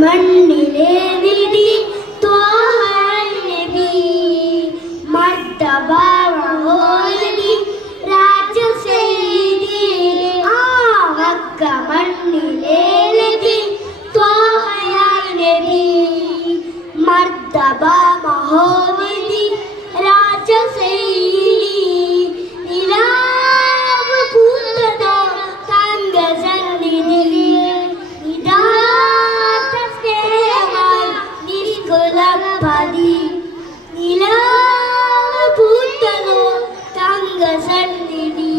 മണ്ണിലെ നിധി ത്വാഹ നബി മർത്തബാവോലി രാജസൈദി ആ മക്ക മണ്ണിലെ നിധി ത്വാഹ നബി മർത്തബാ മഹോവതി രാജസൈദി നിലാവ് പൂത്തതോ തങ്ക സന്നിധി പതി നിലാവ് പൂത്തതോ തങ്ക സന്നിധി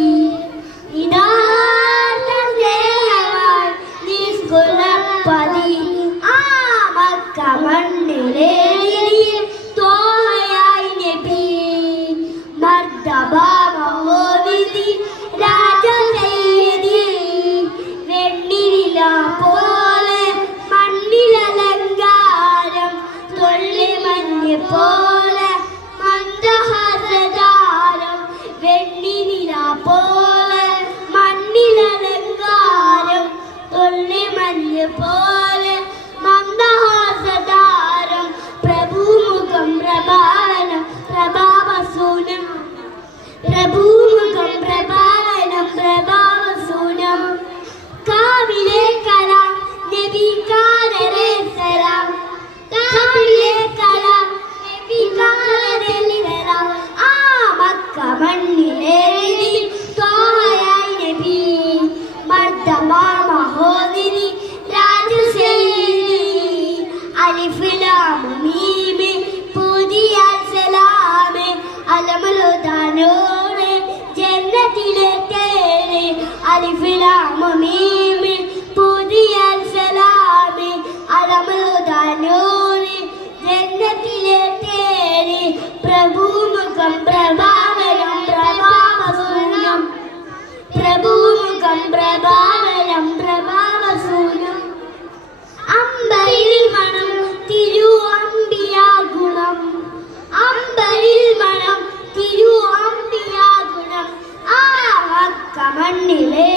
നിസ്കുലപ്പതി ആ മക്ക മണ്ണിലെ ത്വാഹയായി നബി മർത്തബാ മഹോവതി രാജസൈദി വെണ്ണില പോലെ മണ്ണിലലങ്കാരം തൊള്ളിമഞ്ഞ് പോലെ മന്ദഹാസദാരം വെണ്ണില പോലെ മണ്ണിലലങ്കാരം തൊള്ളിമഞ്ഞ് പോലെ മന്ദഹാസദാരം പ്രഭുമുഖം പ്രഭാവനം പ്രഭാവസൂനം പ്രഭുമുഖം പ്രഭാവനം പ്രഭാവസൂനം കാവിലെ കലാം നബി കാലരെ സലാം കാവിലെ കലാം നബി കാലരെ സലാം ആ മക്ക മണ്ണിലെ ത്വാഹയായി നബി മർത്തബാ മഹോദരി രാജസൈദി അലിഫ് ലാം മീം പുതിയ സലാമേ അലമലുദാനോടെ ജന്നത്തിലെ തേരെ അലിഫ് ലാം മീം പുതിയ സലാമേ അലമലുദാനോടെ ജന്നത്തിലെ തേരെ പ്രഭുമുഖം പ്രഭാവനം പ്രഭാവസൂനം പ്രഭുമുഖം പ്രഭാവനം പ്രഭാവസൂനം അമ്പരിൽ മണം തിരു അമ്പിയാ ഗുണം അമ്പരിൽ മണം തിരു അമ്പിയാ ഗുണം ആ മക്ക മണ്ണിലെ